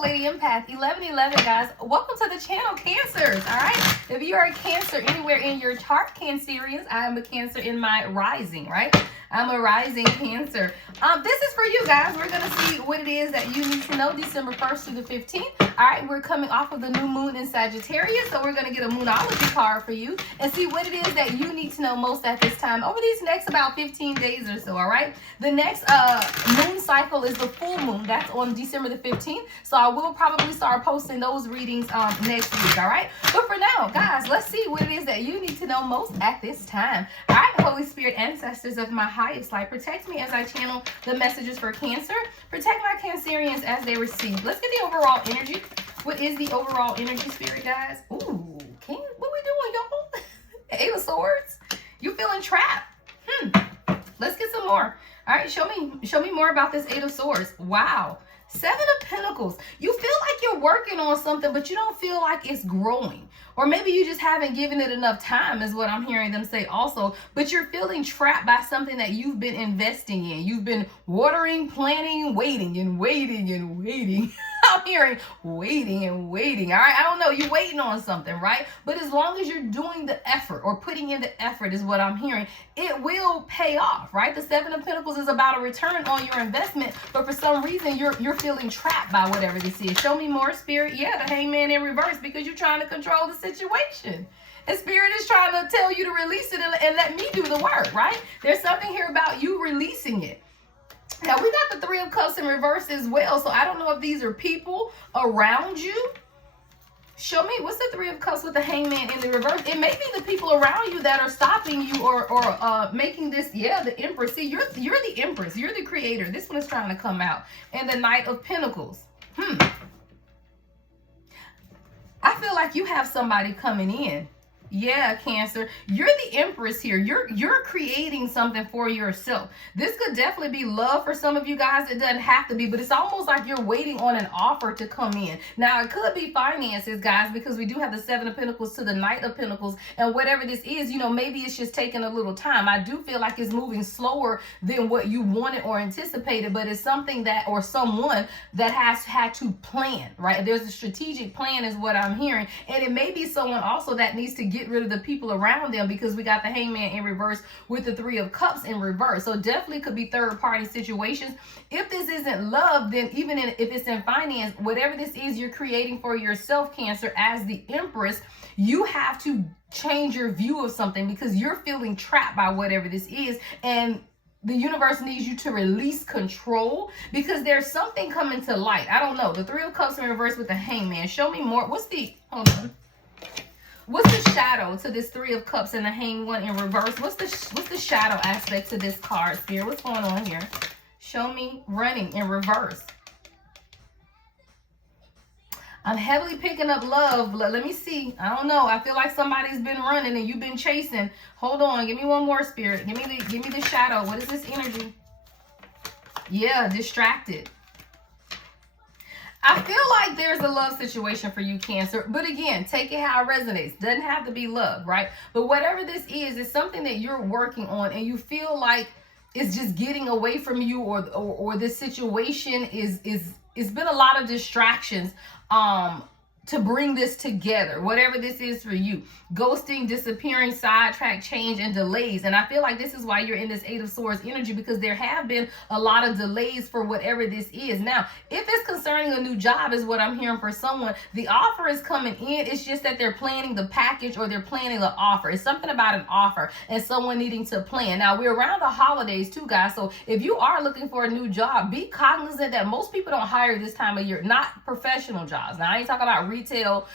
beautiful lady empath 1111, guys. Welcome to the channel, Cancers. All right, if you are a Cancer anywhere in your chart, Cancerians, I am a Cancer in my rising, right? I'm a rising Cancer. This is for you guys. We're gonna see what it is that you need to know December 1st through the 15th. All right, we're coming off of the new moon in Sagittarius, so we're gonna get a moonology card for you and see what it is that you need to know most at this time over these next about 15 days or so. All right, the next moon cycle is the full moon. That's on December the 15th, so I will probably start posting those readings next week. All right, but for now, guys, let's see what it is that you need to know most at this time. All right, Holy Spirit, ancestors of my highest light, protect me as I channel the messages for Cancer. Protect my Cancerians as they receive. Let's get the overall energy. What is the overall energy, Spirit, guys? Ooh, what we doing, y'all? Eight of Swords. You feeling trapped? Let's get some more. All right, show me more about this Eight of Swords. Wow. Seven of Pentacles. You feel like you're working on something, but you don't feel like it's growing. Or maybe you just haven't given it enough time is what I'm hearing them say also. But you're feeling trapped by something that you've been investing in. You've been watering, planning, waiting and waiting and waiting. I'm hearing waiting and waiting. All right, I don't know. You're waiting on something, right? But as long as you're doing the effort or putting in the effort is what I'm hearing, it will pay off, right? The Seven of Pentacles is about a return on your investment, but for some reason you're feeling trapped by whatever this is. Show me more, Spirit. Yeah, the Hangman in reverse because you're trying to control the situation. And Spirit is trying to tell you to release it and let me do the work, right? There's something here about you releasing it. Now, we got the Three of Cups in reverse as well, so I don't know if these are people around you. Show me, what's the Three of Cups with the Hangman in the reverse? It may be the people around you that are stopping you or making this, yeah, the Empress. See, you're the Empress. You're the creator. This one is trying to come out. And the Knight of Pentacles. I feel like you have somebody coming in. Yeah, Cancer, you're the Empress here. You're creating something for yourself. This could definitely be love for some of you guys. It doesn't have to be, but it's almost like you're waiting on an offer to come in. Now, it could be finances, guys, because we do have the Seven of Pentacles to the Knight of Pentacles, and whatever this is, you know, maybe it's just taking a little time. I do feel like it's moving slower than what you wanted or anticipated, but it's something that, or someone that has had to plan, right? There's a strategic plan is what I'm hearing, and it may be someone also that needs to get rid of the people around them because we got the Hangman in reverse with the Three of Cups in reverse. So definitely could be third party situations. If this isn't love, then even if it's in finance, whatever this is you're creating for yourself, Cancer, as the Empress, you have to change your view of something because you're feeling trapped by whatever this is, and the universe needs you to release control because there's something coming to light. I don't know. The Three of Cups in reverse with the Hangman. Show me more. Hold on. What's the shadow to this Three of Cups and the Hanged One in reverse? What's the shadow aspect to this card, Spirit? What's going on here? Show me running in reverse. I'm heavily picking up love. Let me see. I don't know. I feel like somebody's been running and you've been chasing. Hold on. Give me one more, Spirit. Give me the shadow. What is this energy? Yeah, distracted. I feel like there's a love situation for you, Cancer. But again, take it how it resonates. Doesn't have to be love, right? But whatever this is something that you're working on and you feel like it's just getting away from you, or this situation it's been a lot of distractions to bring this together, whatever this is for you. Ghosting, disappearing, sidetrack, change, and delays. And I feel like this is why you're in this Eight of Swords energy, because there have been a lot of delays for whatever this is. Now, if it's concerning a new job is what I'm hearing for someone, the offer is coming in. It's just that they're planning the package or they're planning the offer. It's something about an offer and someone needing to plan. Now, we're around the holidays too, guys. So if you are looking for a new job, be cognizant that most people don't hire this time of year, not professional jobs. Now, I ain't talking about retail,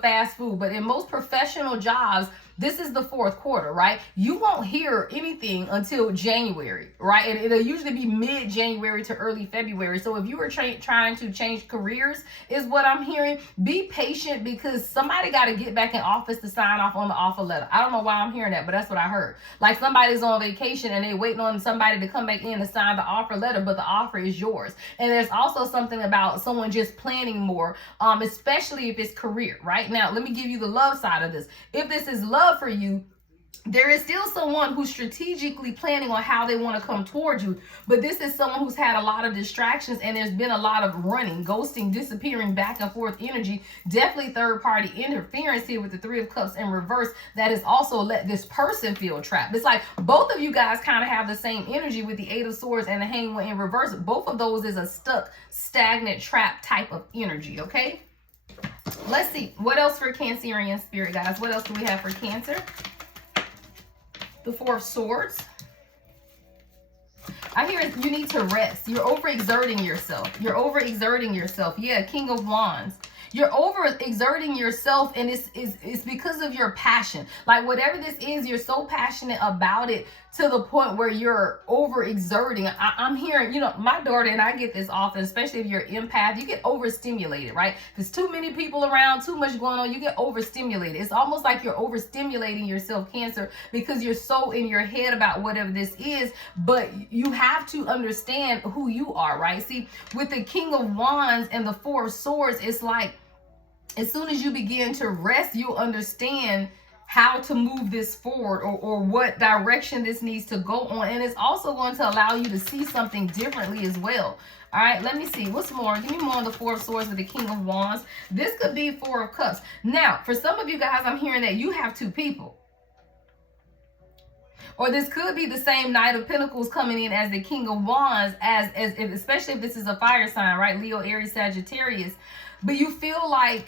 fast food, but in most professional jobs, this is the fourth quarter, right? You won't hear anything until January, right? And it'll usually be mid-January to early February. So if you were trying to change careers is what I'm hearing, be patient because somebody got to get back in office to sign off on the offer letter. I don't know why I'm hearing that, but that's what I heard. Like somebody's on vacation and they waiting on somebody to come back in to sign the offer letter, but the offer is yours. And there's also something about someone just planning more, especially if it's career, right? Now, let me give you the love side of this. If this is love for you, there is still someone who's strategically planning on how they want to come towards you, but this is someone who's had a lot of distractions, and there's been a lot of running, ghosting, disappearing, back and forth energy. Definitely third party interference here with the Three of Cups in reverse that has also let this person feel trapped. It's like both of you guys kind of have the same energy with the Eight of Swords and the Hangman in reverse. Both of those is a stuck, stagnant, trapped type of energy. Okay, let's see what else for Cancerian spirit, guys. What else do we have for Cancer? The Four of Swords. I hear you need to rest. You're overexerting yourself. You're overexerting yourself. Yeah, King of Wands. You're overexerting yourself, and it's because of your passion. Like whatever this is, you're so passionate about it to the point where you're overexerting. I'm hearing, you know, my daughter and I get this often, especially if you're empath, you get overstimulated, right? If there's too many people around, too much going on, you get overstimulated. It's almost like you're overstimulating yourself, Cancer, because you're so in your head about whatever this is, but you have to understand who you are, right? See, with the King of Wands and the Four of Swords, it's like, as soon as you begin to rest, you'll understand how to move this forward, or what direction this needs to go on. And it's also going to allow you to see something differently as well. All right, let me see. What's more? Give me more on the Four of Swords with the King of Wands. This could be Four of Cups. Now, for some of you guys, I'm hearing that you have two people. Or this could be the same Knight of Pentacles coming in as the King of Wands, especially if this is a fire sign, right? Leo, Aries, Sagittarius. But you feel like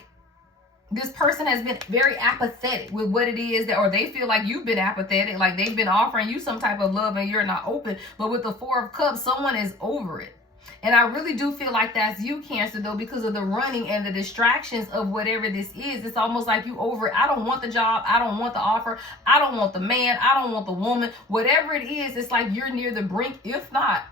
this person has been very apathetic with what it is that, or they feel like you've been apathetic, like they've been offering you some type of love and you're not open. But with the Four of Cups, someone is over it. And I really do feel like that's you, Cancer, though, because of the running and the distractions of whatever this is. It's almost like you over it. I don't want the job. I don't want the offer. I don't want the man. I don't want the woman. Whatever it is, it's like you're near the brink. If not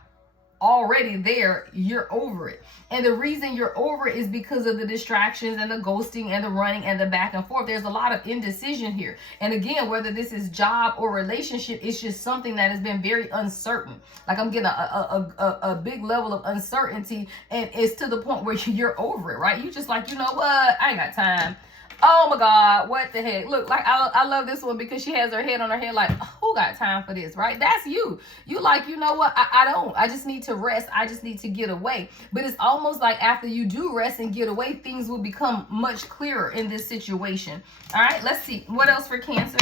already there, you're over it. And the reason you're over it is because of the distractions and the ghosting and the running and the back and forth. There's a lot of indecision here. And again, whether this is job or relationship, it's just something that has been very uncertain. Like I'm getting a big level of uncertainty, and it's to the point where you're over it, right? You just like, you know what? I ain't got time. Oh my God, what the heck? Look, like I love this one because she has her head on her head like, who got time for this, right? That's you. You like, you know what? I don't. I just need to rest. I just need to get away. But it's almost like after you do rest and get away, things will become much clearer in this situation. All right, let's see. What else for Cancer?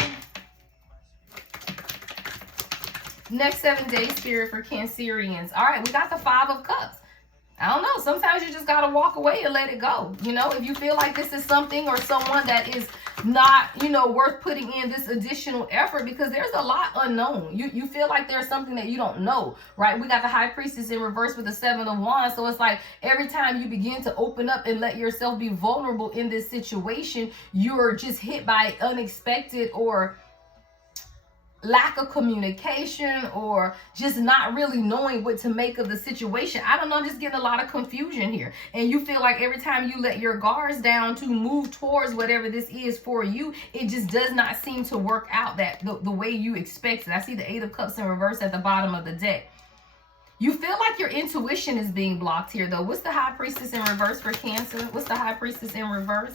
Next 7 days, spirit for Cancerians. All right, we got the Five of Cups. I don't know. Sometimes you just got to walk away and let it go. You know, if you feel like this is something or someone that is not, you know, worth putting in this additional effort, because there's a lot unknown. You feel like there's something that you don't know, right? We got the High Priestess in reverse with the Seven of Wands. So it's like every time you begin to open up and let yourself be vulnerable in this situation, you're just hit by unexpected or lack of communication, or just not really knowing what to make of the situation. I don't know, I'm just getting a lot of confusion here. And you feel like every time you let your guards down to move towards whatever this is for you, it just does not seem to work out that the way you expected. I see the Eight of Cups in reverse at the bottom of the deck. You feel like your intuition is being blocked here, though. What's the High Priestess in reverse for Cancer? What's the High Priestess in reverse?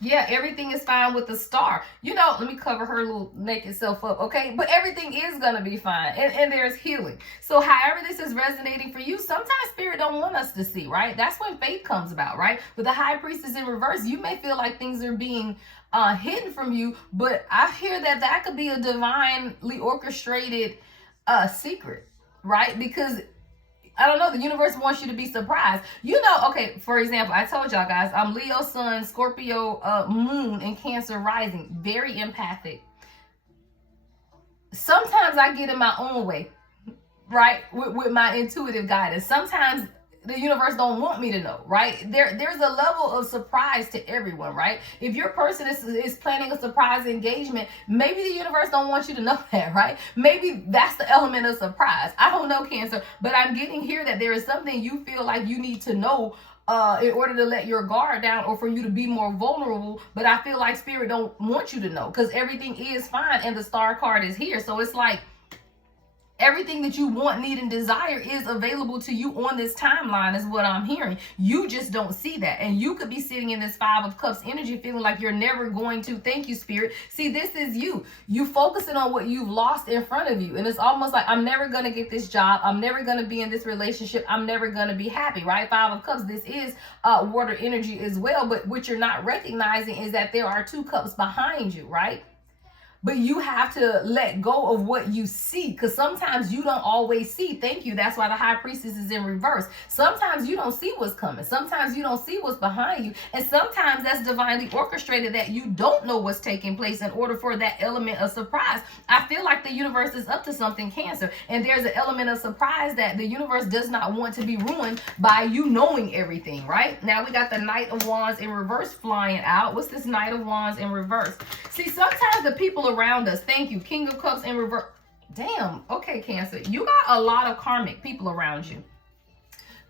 Yeah, everything is fine with the Star. You know, let me cover her little naked self up, okay? But everything is going to be fine, and there's healing. So however this is resonating for you, sometimes Spirit don't want us to see, right? That's when faith comes about, right? With the High Priestess in reverse, you may feel like things are being hidden from you, but I hear that that could be a divinely orchestrated secret, right? Because I don't know, the universe wants you to be surprised. You know, okay, for example, I told y'all guys, I'm Leo Sun, Scorpio Moon, and Cancer Rising. Very empathic. Sometimes I get in my own way, right? With my intuitive guidance. Sometimes the universe don't want me to know, right? There's a level of surprise to everyone, right? If your person is planning a surprise engagement, maybe the universe don't want you to know that, right? Maybe that's the element of surprise. I don't know, Cancer, but I'm getting here that there is something you feel like you need to know in order to let your guard down, or for you to be more vulnerable. But I feel like Spirit don't want you to know, because everything is fine and the Star card is here. So it's like Everything that you want, need, and desire is available to you on this timeline is what I'm hearing. You just don't see that. And you could be sitting in this Five of Cups energy feeling like you're never going to. Thank you, Spirit. See, this is you. You focusing on what you've lost in front of you. And it's almost like, I'm never going to get this job. I'm never going to be in this relationship. I'm never going to be happy, right? Five of Cups, this is water energy as well. But what you're not recognizing is that there are two cups behind you, right? But you have to let go of what you see, because sometimes you don't always see. Thank you. That's why the High Priestess is in reverse. Sometimes you don't see what's coming. Sometimes you don't see what's behind you. And sometimes that's divinely orchestrated, that you don't know what's taking place in order for that element of surprise. I feel like the universe is up to something, Cancer. And there's an element of surprise that the universe does not want to be ruined by you knowing everything, right? Now we got the Knight of Wands in reverse flying out. What's this Knight of Wands in reverse? See, sometimes the people around us, thank you, King of Cups in reverse. Damn, okay, Cancer, you got a lot of karmic people around you.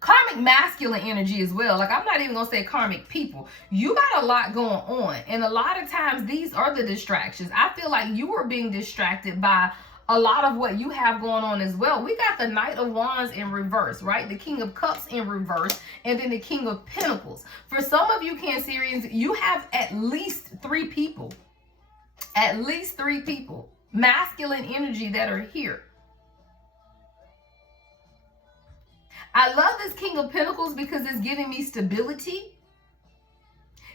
Karmic masculine energy as well. Like, I'm not even gonna say karmic people. You got a lot going on, and a lot of times these are the distractions. I feel like you are being distracted by a lot of what you have going on as well. We got the Knight of Wands in reverse, right? The King of Cups in reverse, and then the King of Pentacles. For some of you Cancerians, you have at least 3 people. At least 3 people, masculine energy, that are here. I love this King of Pentacles because it's giving me stability.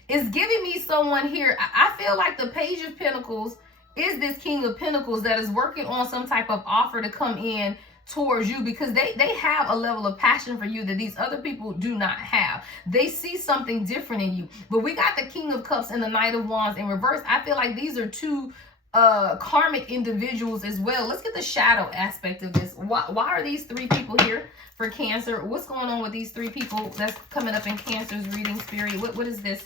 It's giving me someone here. I feel like the Page of Pentacles is this King of Pentacles that is working on some type of offer to come in towards you, because they have a level of passion for you that these other people do not have. They see something different in you. But we got the King of Cups and the Knight of Wands in reverse. I feel like these are 2 karmic individuals as well. Let's get the shadow aspect of this. Why are these 3 people here for Cancer? What's going on with these 3 people that's coming up in Cancer's reading, Spirit? What is this?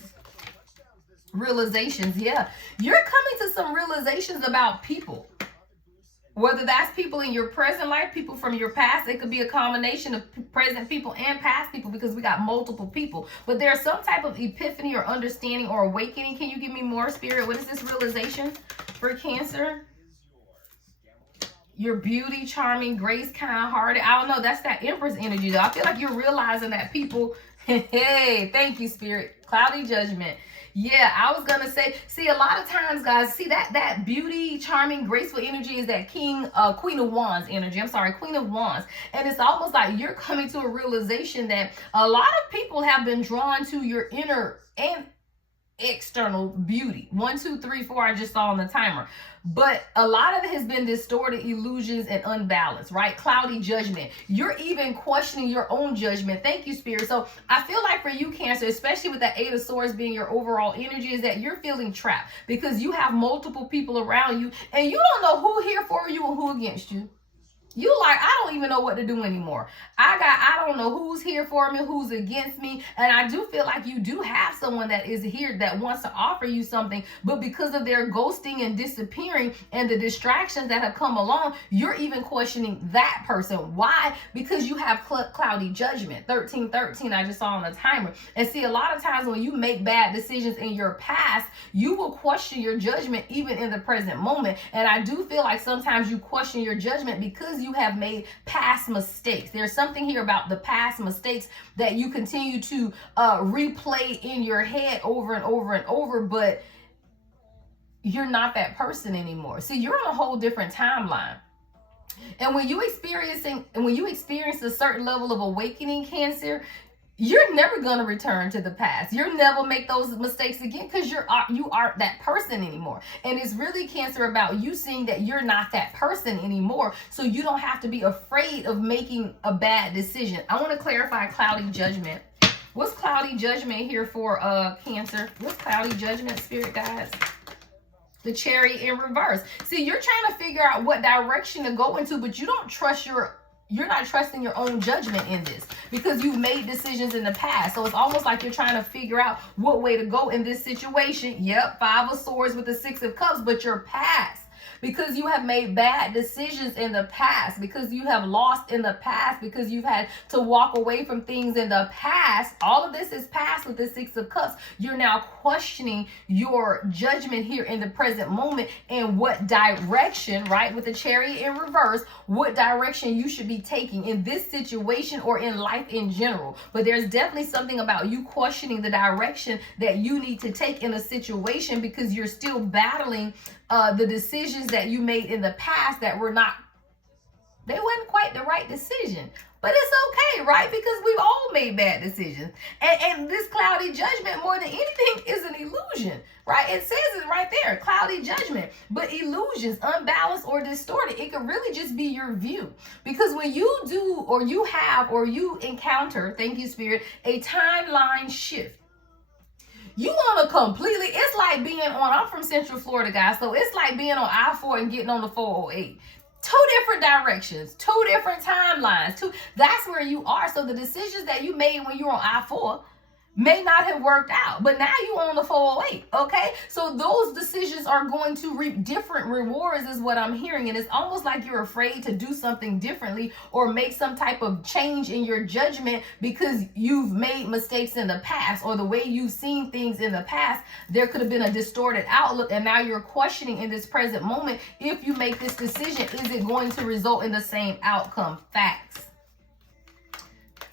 Realizations. Yeah, you're coming to some realizations about people. Whether that's people in your present life, people from your past. It could be a combination of present people and past people, because we got multiple people. But there's some type of epiphany or understanding or awakening. Can you give me more, Spirit? What is this realization for Cancer? Your beauty, charming, grace, kind-hearted. I don't know. That's that Empress energy, though. I feel like you're realizing that people... Hey, thank you, Spirit. Cloudy Judgment. Yeah, I was going to say, see, a lot of times, guys, see that beauty, charming, graceful energy is that Queen of Wands energy. I'm sorry, Queen of Wands. And it's almost like you're coming to a realization that a lot of people have been drawn to your inner and external beauty. 1, 2, 3, 4, I just saw on the timer. But a lot of it has been distorted illusions and unbalanced, right? Cloudy judgment. You're even questioning your own judgment. Thank you, Spirit. So I feel like for you, Cancer, especially with that 8 of Swords being your overall energy, is that you're feeling trapped because you have multiple people around you and you don't know who here for you and who against you. You like, I don't even know what to do anymore. I don't know who's here for me, who's against me. And I do feel like you do have someone that is here that wants to offer you something. But because of their ghosting and disappearing and the distractions that have come along, you're even questioning that person. Why? Because you have cloudy judgment. 1313, I just saw on the timer. And see, a lot of times when you make bad decisions in your past, you will question your judgment even in the present moment. And I do feel like sometimes you question your judgment because you have made past mistakes. There's something here about the past mistakes that you continue to replay in your head over and over and over, but you're not that person anymore. See, you're on a whole different timeline. And when you experience a certain level of awakening, Cancer, you're never going to return to the past. You'll never make those mistakes again because you aren't that person anymore. And it's really, Cancer, about you seeing that you're not that person anymore. So you don't have to be afraid of making a bad decision. I want to clarify cloudy judgment. What's cloudy judgment here for Cancer? What's cloudy judgment, Spirit guides? The Chariot in reverse. See, you're trying to figure out what direction to go into, but you don't trust you're not trusting your own judgment in this because you've made decisions in the past. So it's almost like you're trying to figure out what way to go in this situation. Yep, 5 of Swords with the 6 of Cups, but your past. because you have made bad decisions in the past, because you have lost in the past, because you've had to walk away from things in the past. All of this is past with the Six of Cups. You're now questioning your judgment here in the present moment and what direction, right, with the Chariot in reverse, what direction you should be taking in this situation or in life in general. But there's definitely something about you questioning the direction that you need to take in a situation because you're still battling the decisions that you made in the past that they weren't quite the right decision. But it's okay, right? Because we've all made bad decisions. And this cloudy judgment, more than anything, is an illusion, right? It says it right there, cloudy judgment. But illusions, unbalanced or distorted, it could really just be your view. Because when you do or you have or you encounter, thank you, Spirit, a timeline shift, you want to completely, it's like being on, I'm from Central Florida, guys, so it's like being on I-4 and getting on the 408. Two different directions, two different timelines. That's where you are. So the decisions that you made when you were on I-4 may not have worked out, but now you on the 408, okay? So those decisions are going to reap different rewards is what I'm hearing. And it's almost like you're afraid to do something differently or make some type of change in your judgment because you've made mistakes in the past or the way you've seen things in the past. There could have been a distorted outlook, and now you're questioning in this present moment, if you make this decision, is it going to result in the same outcome? Facts.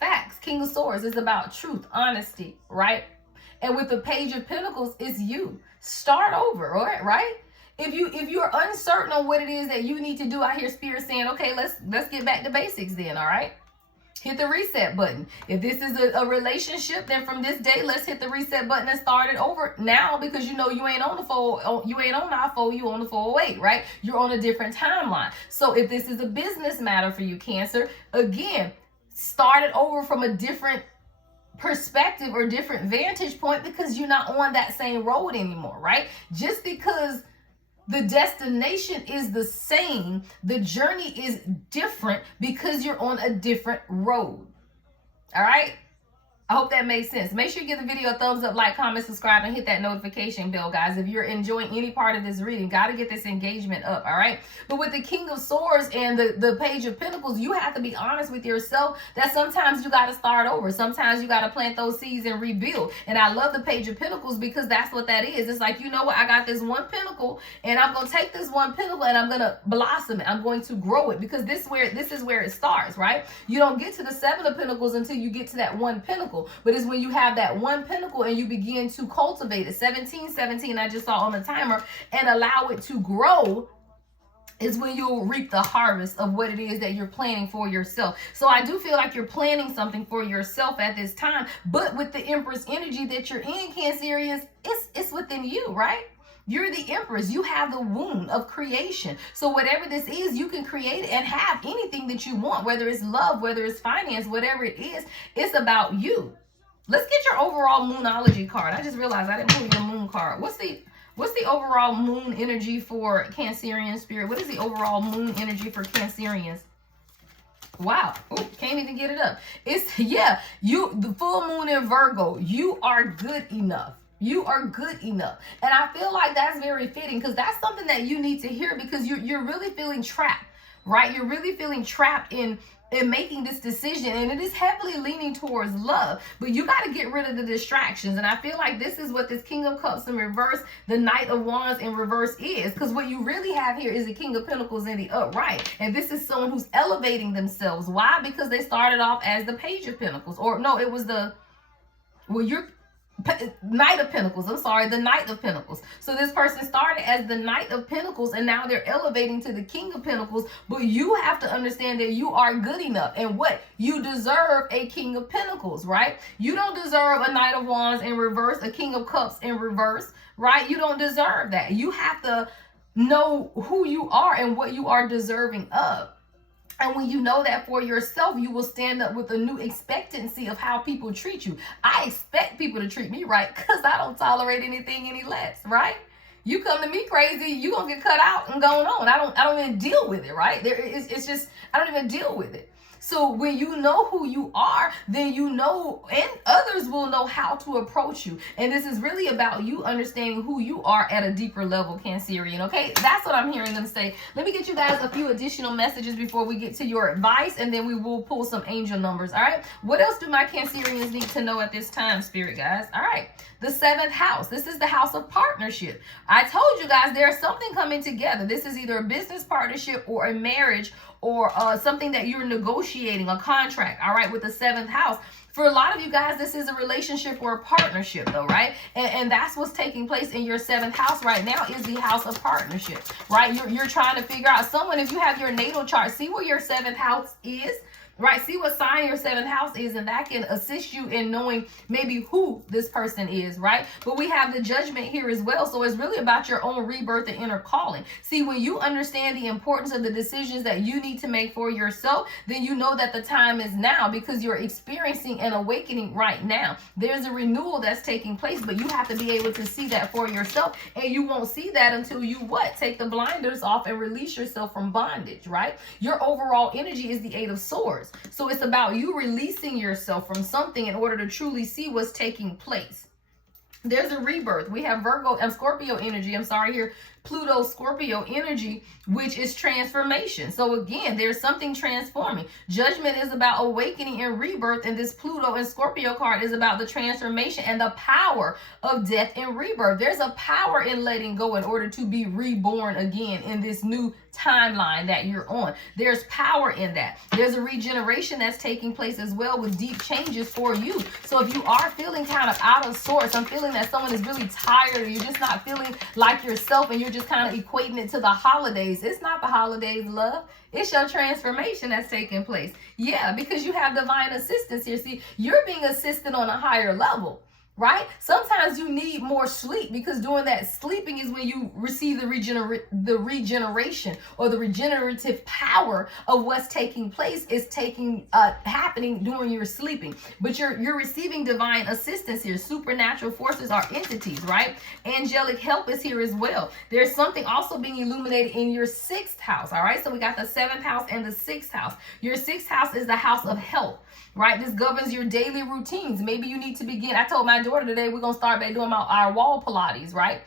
Facts. King of Swords is about truth, honesty, right? And with the Page of Pentacles, it's you. Start over, all right? If you're uncertain on what it is that you need to do, I hear Spirit saying, okay, let's get back to basics then, all right? Hit the reset button. If this is a relationship, then from this day, let's hit the reset button and start it over now, because you know you ain't on the you ain't on I-4, you on the 408, right? You're on a different timeline. So if this is a business matter for you, Cancer, again, start it over from a different perspective or different vantage point, because you're not on that same road anymore, right? Just because the destination is the same, the journey is different because you're on a different road. All right? I hope that makes sense. Make sure you give the video a thumbs up, like, comment, subscribe, and hit that notification bell, guys. If you're enjoying any part of this reading, got to get this engagement up, all right? But with the King of Swords and the Page of Pentacles, you have to be honest with yourself that sometimes you got to start over. Sometimes you got to plant those seeds and rebuild. And I love the Page of Pentacles because that's what that is. It's like, you know what? I got this one pentacle, and I'm going to take this one pentacle and I'm going to blossom it. I'm going to grow it, because this is where it starts, right? You don't get to the Seven of Pentacles until you get to that one pentacle. But it's when you have that one pentacle and you begin to cultivate it, 17 I just saw on the timer, and allow it to grow, is when you'll reap the harvest of what it is that you're planning for yourself. So I do feel like you're planning something for yourself at this time, but with the Empress energy that you're in, Cancerians, it's within you, right? You're the Empress. You have the womb of creation. So whatever this is, you can create it and have anything that you want, whether it's love, whether it's finance, whatever it is, it's about you. Let's get your overall Moonology card. I just realized I didn't pull your moon card. What's the overall moon energy for Cancerian spirit? What is the overall moon energy for Cancerians? Wow. Ooh, can't even get it up. It's, yeah, the full moon in Virgo, you are good enough. You are good enough. And I feel like that's very fitting, because that's something that you need to hear, because you're really feeling trapped, right? You're really feeling trapped in making this decision, and it is heavily leaning towards love, but you got to get rid of the distractions. And I feel like this is what this King of Cups in reverse, the Knight of Wands in reverse is, because what you really have here is the King of Pentacles in the upright, and this is someone who's elevating themselves. Why? Because they started off as the Page of Pentacles, or no, it was you're Knight of Pentacles. I'm sorry, the Knight of Pentacles. So this person started as the Knight of Pentacles, and now they're elevating to the King of Pentacles. But you have to understand that you are good enough, and what you deserve, a King of Pentacles, right? You don't deserve a Knight of Wands in reverse, a King of Cups in reverse, right? You don't deserve that. You have to know who you are and what you are deserving of. And when you know that for yourself, you will stand up with a new expectancy of how people treat you. I expect people to treat me right, because I don't tolerate anything any less, right? You come to me crazy, you gonna get cut out and going on. I don't even deal with it, right? It's just, I don't even deal with it. So when you know who you are, then you know, and others will know how to approach you. And this is really about you understanding who you are at a deeper level, Cancerian, okay? That's what I'm hearing them say. Let me get you guys a few additional messages before we get to your advice, and then we will pull some angel numbers, all right? What else do my Cancerians need to know at this time, Spirit guys? All right, the 7th house. This is the house of partnership. I told you guys there's something coming together. This is either a business partnership or a marriage, or something that you're negotiating, a contract, all right, with the 7th house. For a lot of you guys, this is a relationship or a partnership, though, right? And that's what's taking place in your 7th house right now, is the house of partnership, right? You're trying to figure out someone. If you have your natal chart, see where your 7th house is, right? See what sign your 7th house is, and that can assist you in knowing maybe who this person is, right? But we have the Judgment here as well. So it's really about your own rebirth and inner calling. See, when you understand the importance of the decisions that you need to make for yourself, then you know that the time is now, because you're experiencing an awakening right now. There's a renewal that's taking place, but you have to be able to see that for yourself. And you won't see that until you what? Take the blinders off and release yourself from bondage, right? Your overall energy is the 8 of Swords. So it's about you releasing yourself from something in order to truly see what's taking place. There's a rebirth. We have Virgo and Scorpio energy. I'm sorry here. Pluto, Scorpio energy, which is transformation. So again, there's something transforming. Judgment is about awakening and rebirth, and this Pluto and Scorpio card is about the transformation and the power of death and rebirth. There's a power in letting go in order to be reborn again in this new timeline that you're on. There's power in that. There's a regeneration that's taking place as well, with deep changes for you. So if you are feeling kind of out of sorts, I'm feeling that someone is really tired, or you're just not feeling like yourself, and you're just kind of equating it to the holidays. It's not the holidays, love. It's your transformation that's taking place. Yeah, because you have divine assistance here. See, you're being assisted on a higher level, right? Sometimes you need more sleep, because during that sleeping is when you receive the regeneration, or the regenerative power of what's taking place is happening during your sleeping. But you're receiving divine assistance here. Supernatural forces are entities, right? Angelic help is here as well. There's something also being illuminated in your 6th house, all right? So we got the 7th house and the 6th house. Your 6th house is the house of health, right? This governs your daily routines. Maybe you need to begin. I told my daughter today we're going to start by doing our wall Pilates, right?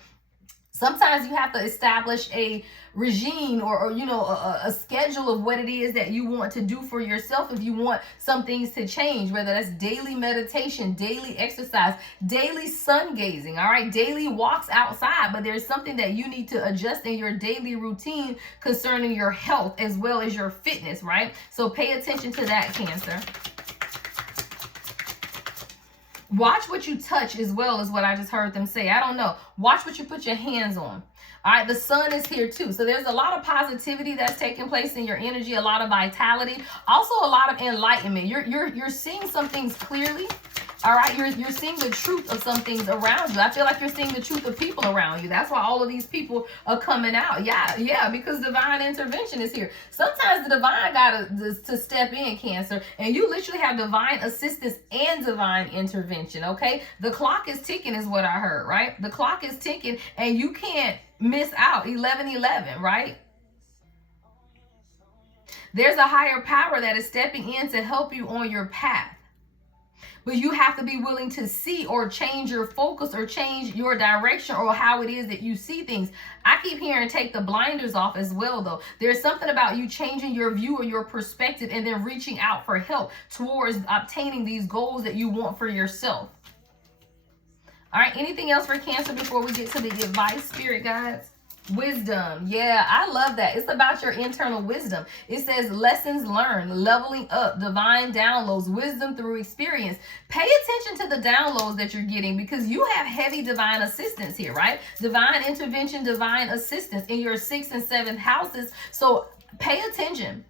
Sometimes you have to establish a regime, or you know, a schedule of what it is that you want to do for yourself if you want some things to change, whether that's daily meditation, daily exercise, daily sun gazing, all right, daily walks outside. But there's something that you need to adjust in your daily routine concerning your health as well as your fitness, right? So pay attention to that, Cancer. Watch what you touch as well, as what I just heard them say. I don't know. Watch what you put your hands on. All right, the sun is here too. So there's a lot of positivity that's taking place in your energy, a lot of vitality, also a lot of enlightenment. You're seeing some things clearly. All right, you're seeing the truth of some things around you. I feel like you're seeing the truth of people around you. That's why all of these people are coming out. Yeah, because divine intervention is here. Sometimes the divine got to step in, Cancer, and you literally have divine assistance and divine intervention, okay? The clock is ticking is what I heard, right? The clock is ticking, and you can't miss out. 11:11, right? There's a higher power that is stepping in to help you on your path. But you have to be willing to see, or change your focus, or change your direction, or how it is that you see things. I keep hearing take the blinders off as well, though. There's something about you changing your view or your perspective, and then reaching out for help towards obtaining these goals that you want for yourself. All right, anything else for Cancer before we get to the advice, Spirit guides? Wisdom. Yeah, I love that. It's about your internal wisdom. It says lessons learned, leveling up, divine downloads, wisdom through experience. Pay attention to the downloads that you're getting, because you have heavy divine assistance here, right? Divine intervention, divine assistance in your 6th and 7th houses. So pay attention,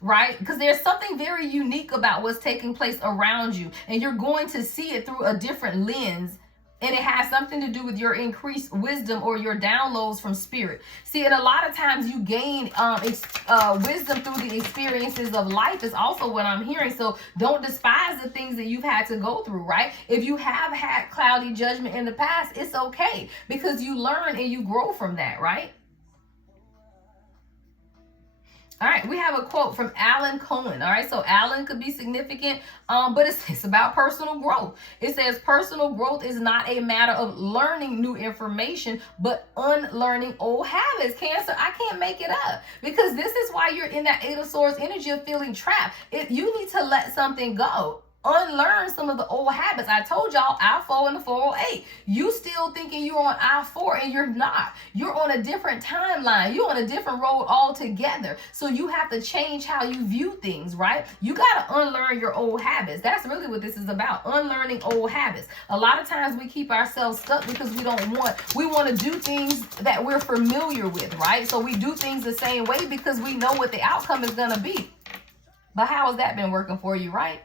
right? Because there's something very unique about what's taking place around you, and you're going to see it through a different lens. And it has something to do with your increased wisdom or your downloads from spirit. See, and a lot of times you gain wisdom through the experiences of life is also what I'm hearing. So don't despise the things that you've had to go through, right? If you have had cloudy judgment in the past, it's okay, because you learn and you grow from that, right? All right, we have a quote from Alan Cohen. All right, so Alan could be significant, but it's about personal growth. It says personal growth is not a matter of learning new information, but unlearning old habits. Cancer, I can't make it up, because this is why you're in that Eight of Swords energy of feeling trapped. You need to let something go. Unlearn some of the old habits. I told y'all I-4 and the 408. You still thinking you're on I-4 and you're not. You're on a different timeline. You're on a different road altogether. So you have to change how you view things, right? You got to unlearn your old habits. That's really what this is about. Unlearning old habits. A lot of times we keep ourselves stuck because we want to do things that we're familiar with, right? So we do things the same way because we know what the outcome is going to be. But how has that been working for you, right?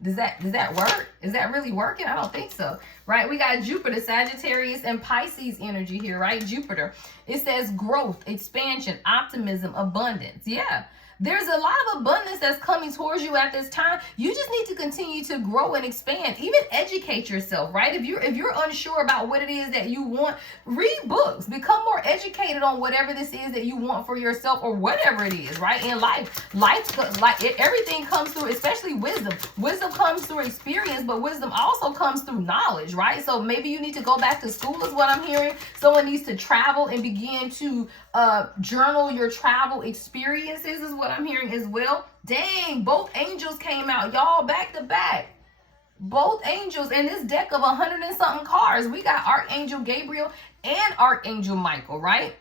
Does that work? Is that really working? I don't think so, right? We got Jupiter, Sagittarius, and Pisces energy here, right? Jupiter. It says growth, expansion, optimism, abundance. Yeah. There's a lot of abundance that's coming towards you at this time. You just need to continue to grow and expand. Even educate yourself, right? If you're unsure about what it is that you want, read books. Become more educated on whatever this is that you want for yourself, or whatever it is, right? In everything comes through, especially wisdom. Wisdom comes through experience, but wisdom also comes through knowledge, right? So maybe you need to go back to school, is what I'm hearing. Someone needs to travel and begin to journal your travel experiences, is what I'm hearing as well. Dang, both angels came out, y'all, back to back. Both angels in this deck of 100 and something cards. We got Archangel Gabriel and Archangel Michael, right?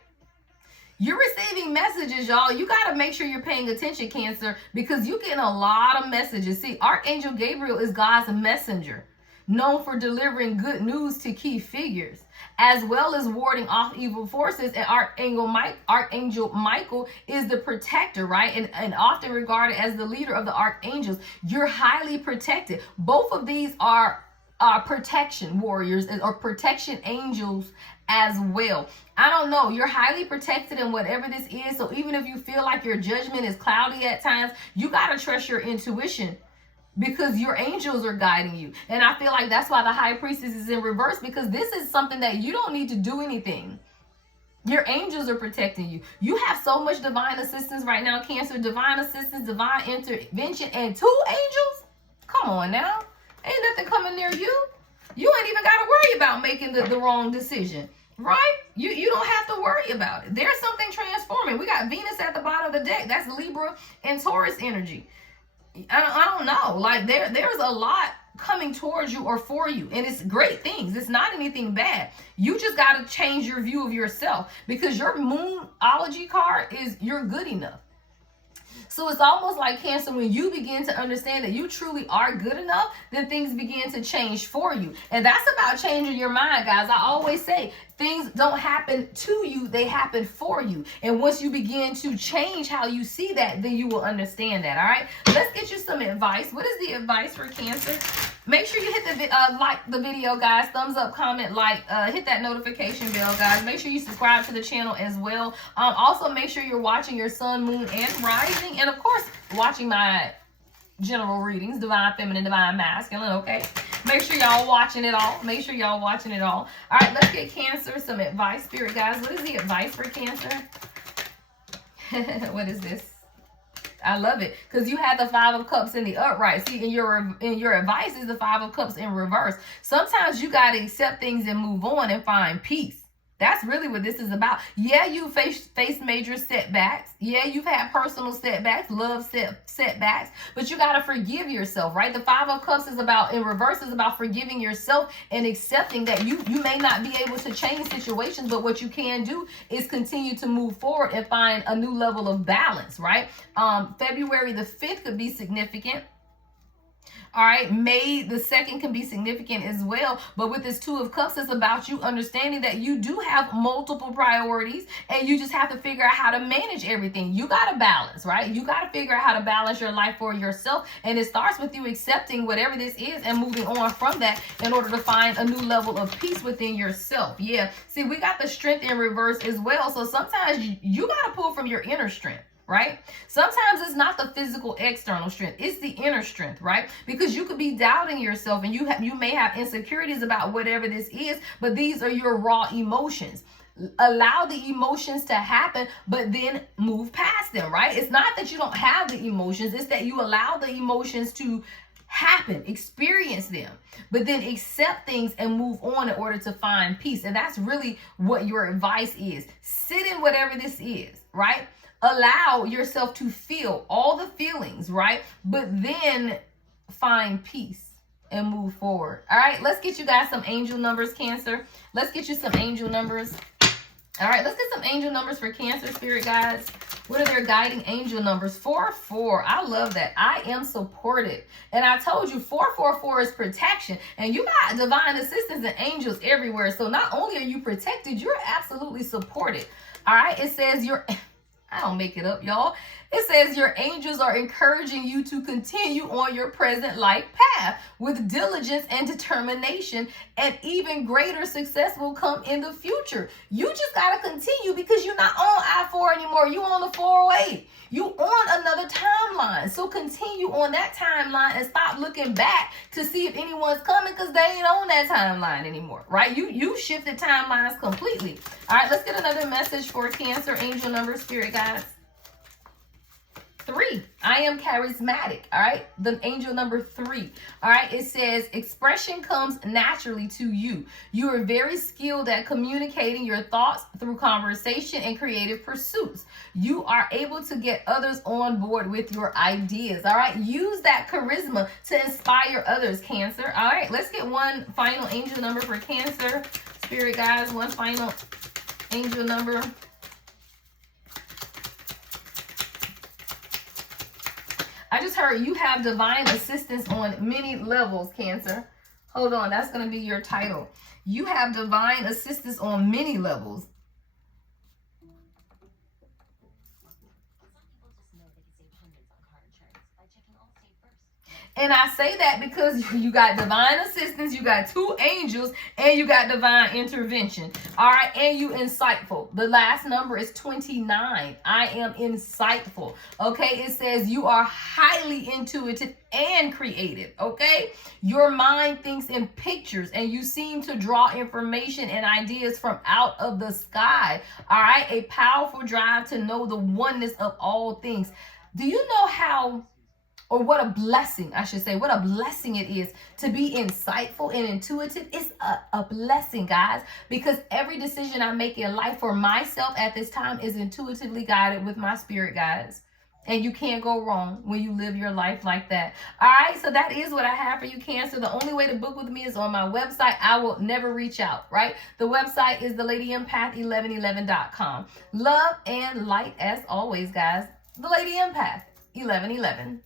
You're receiving messages, y'all. You got to make sure you're paying attention, Cancer, because you're getting a lot of messages. See, Archangel Gabriel is God's messenger, known for delivering good news to key figures, as well as warding off evil forces. And Archangel Michael is the protector, right? And often regarded as the leader of the archangels. You're highly protected. Both of these are protection warriors or protection angels as well. I don't know. You're highly protected in whatever this is. So even if you feel like your judgment is cloudy at times, you got to trust your intuition, because your angels are guiding you. And I feel like that's why the High Priestess is in reverse, because this is something that you don't need to do anything. Your angels are protecting you. You have so much divine assistance right now, Cancer. Divine assistance, divine intervention, and 2 angels? Come on now. Ain't nothing coming near you. You ain't even got to worry about making the wrong decision, right? You don't have to worry about it. There's something transforming. We got Venus at the bottom of the deck. That's Libra and Taurus energy. I don't know. Like there's a lot coming towards you or for you, and it's great things. It's not anything bad. You just got to change your view of yourself, because your Moonology card is you're good enough. So it's almost like, Cancer, when you begin to understand that you truly are good enough, then things begin to change for you. And that's about changing your mind, guys. I always say things don't happen to you, they happen for you. And once you begin to change how you see that, then you will understand that. All right, let's get you some advice. What is the advice for Cancer? Make sure you hit the like the video, guys. Thumbs up, comment, like, hit that notification bell, guys. Make sure you subscribe to the channel as well. Also, make sure you're watching your sun, moon, and rising, and of course, watching my general readings, divine feminine, divine masculine. Okay, make sure y'all watching it all. Make sure y'all watching it all. All right, let's get Cancer some advice, Spirit guys. What is the advice for Cancer? What is this? I love it, because you had the 5 of Cups in the upright. See, in your advice is the 5 of Cups in reverse. Sometimes you got to accept things and move on and find peace. That's really what this is about. Yeah, you faced major setbacks. Yeah, you've had personal setbacks, love setbacks, but you got to forgive yourself, right? The 5 of Cups is about, in reverse, is about forgiving yourself and accepting that you may not be able to change situations, but what you can do is continue to move forward and find a new level of balance, right? February the 5th could be significant. All right, May the 2nd can be significant as well. But with this 2 of Cups, it's about you understanding that you do have multiple priorities, and you just have to figure out how to manage everything. You got to balance, right? You got to figure out how to balance your life for yourself. And it starts with you accepting whatever this is and moving on from that in order to find a new level of peace within yourself. Yeah. See, we got the Strength in reverse as well. So sometimes you got to pull from your inner strength, right? Sometimes it's not the physical external strength, it's the inner strength, right? Because you could be doubting yourself, and you may have insecurities about whatever this is, but these are your raw emotions. allow the emotions to happen, but then move past them, right? It's not that you don't have the emotions, it's that you allow the emotions to happen, experience them, but then accept things and move on in order to find peace. And that's really what your advice is. Sit in whatever this is, right? Allow yourself to feel all the feelings, right? But then find peace and move forward. All right, let's get you guys some angel numbers, Cancer. Let's get you some angel numbers. All right, let's get some angel numbers for Cancer, spirit guides. What are their guiding angel numbers? 4-4. I love that. I am supported. And I told you 444 is protection. And you got divine assistance and angels everywhere. So not only are you protected, you're absolutely supported. All right, it says I don't make it up, y'all. It says your angels are encouraging you to continue on your present life path with diligence and determination, and even greater success will come in the future. You just got to continue because you're not on I-4 anymore. You on the 408. You on another timeline. So continue on that timeline and stop looking back to see if anyone's coming, because they ain't on that timeline anymore, right? You shifted timelines completely. All right, let's get another message for Cancer, angel number, spirit guides. 3. I am charismatic. All right. The angel number 3. All right. It says expression comes naturally to you. You are very skilled at communicating your thoughts through conversation and creative pursuits. You are able to get others on board with your ideas. All right. Use that charisma to inspire others, Cancer. All right. Let's get one final angel number for Cancer, spirit guys. One final angel number. I just heard you have divine assistance on many levels, Cancer. Hold on, that's going to be your title. You have divine assistance on many levels. And I say that because you got divine assistance, you got 2 angels, and you got divine intervention. All right, and you insightful. The last number is 29. I am insightful. Okay, it says you are highly intuitive and creative. Okay, your mind thinks in pictures, and you seem to draw information and ideas from out of the sky. All right, a powerful drive to know the oneness of all things. Do you know how, or what a blessing, I should say, what a blessing it is to be insightful and intuitive? It's a blessing, guys, because every decision I make in life for myself at this time is intuitively guided with my spirit guides. And you can't go wrong when you live your life like that. All right, so that is what I have for you, Cancer. The only way to book with me is on my website. I will never reach out, right? The website is thelady1111.com. Love and light as always, guys. The Lady Empath 1111.